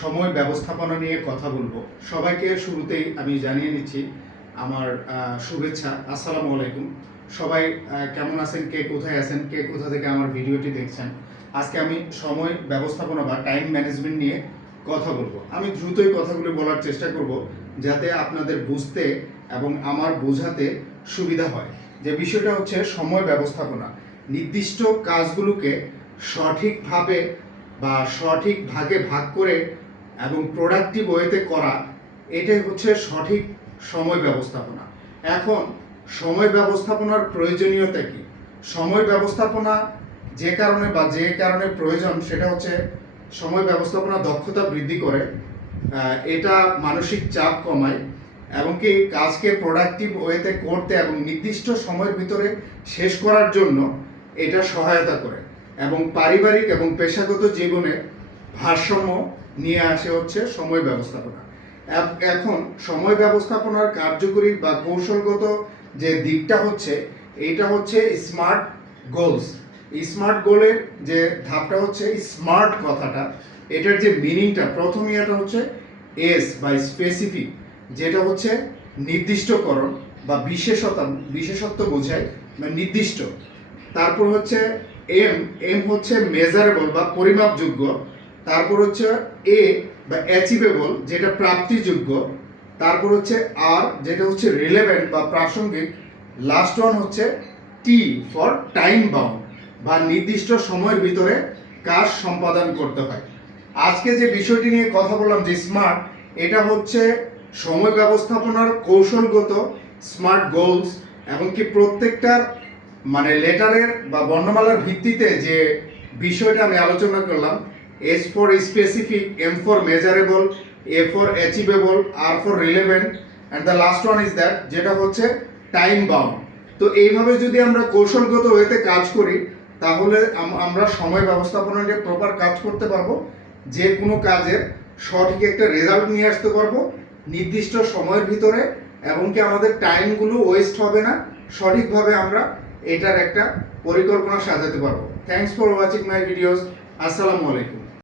সময় ব্যবস্থাপনা নিয়ে কথা বলব। সবাইকে শুরুতেই আমি জানিয়ে নিচ্ছি আমার শুভেচ্ছা। আসসালামু আলাইকুম। সবাই কেমন আছেন? কে কোথায় আছেন? কে কোথা থেকে আমার ভিডিওটি দেখছেন? আজকে আমি সময় ব্যবস্থাপনা বা টাইম ম্যানেজমেন্ট নিয়ে কথা বলব। আমি দ্রুতই কথাগুলো বলার চেষ্টা করব যাতে আপনাদের বুঝতে এবং আমার বোঝাতে সুবিধা হয়। যে বিষয়টা হচ্ছে সময় ব্যবস্থাপনা। নির্দিষ্ট কাজগুলোকে সঠিকভাবে বা সঠিক ভাগে ভাগ করে এবং প্রোডাক্টিভ ওয়েতে করা, এটাই হচ্ছে সঠিক সময় ব্যবস্থাপনা। এখন, সময় ব্যবস্থাপনার প্রয়োজনীয়তা কি? সময় ব্যবস্থাপনা যে কারণে বা যে কারণে প্রয়োজন, সেটা হচ্ছে সময় ব্যবস্থাপনা দক্ষতা বৃদ্ধি করে এটা মানসিক চাপ কমায় এবং কি কাজকে প্রোডাক্টিভ ওয়েতে করতে এবং নির্দিষ্ট সময়ের ভিতরে শেষ করার জন্য এটা সহায়তা করে। এবং পারিবারিক এবং পেশাগত জীবনে ভারসাম্য নিয়ে আসে হচ্ছে সময় ব্যবস্থাপনা। এখন সময় ব্যবস্থাপনার কার্যকরী বা কৌশলগত যে দিকটা হচ্ছে, এইটা হচ্ছে স্মার্ট গোলস স্মার্ট গোলের যে ধাপটা হচ্ছে স্মার্ট কথাটা, এটার যে মিনিংটা প্রথমে এটা হচ্ছে এস বা স্পেসিফিক যেটা হচ্ছে নির্দিষ্টকরণ বা বিশেষতা, বিশেষত্ব বোঝায়, বা নির্দিষ্ট। তারপর হচ্ছে এম এম হচ্ছে মেজারেবল বা পরিমাপযোগ্য। তারপর হচ্ছে এ বা অ্যাচিভেবল যেটা প্রাপ্তিযোগ্য, তারপর হচ্ছে আর যেটা হচ্ছে রিলেভেন্ট বা প্রাসঙ্গিক লাস্ট ওয়ান হচ্ছে টি ফর টাইম বাউন্ড বা নির্দিষ্ট সময়ের ভিতরে কাজ সম্পাদন করতে হয়। আজকে যে বিষয়টি নিয়ে কথা বললাম, যে স্মার্ট এটা হচ্ছে সময় ব্যবস্থাপনার কৌশলগত স্মার্ট গোলস এমনকি প্রত্যেকটার মানে লেটারের বা বর্ণমালার ভিত্তিতে যে বিষয়টা আমি আলোচনা করলাম S for specific M for measurable A for achievable R for relevant and the last one is that যেটা হচ্ছে টাইম বাউন্ড তো এইভাবে যদি আমরা কৌশলগত ওয়েতে কাজ করি, তাহলে আম- আমরা সময় ব্যবস্থাপনা নিয়ে প্রপার কাজ করতে পারব, যে কোনো কাজের সঠিক একটা রেজাল্ট নিয়ে আসতে পারব, নির্দিষ্ট সময়ের ভিতরে, এবং কি আমাদের টাইমগুলো ওয়েস্ট হবে না, সঠিকভাবে আমরা এটার একটা পরিকল্পনা সাজাতে পারব। Thanks for watching my videos আসসালামু আলাইকুম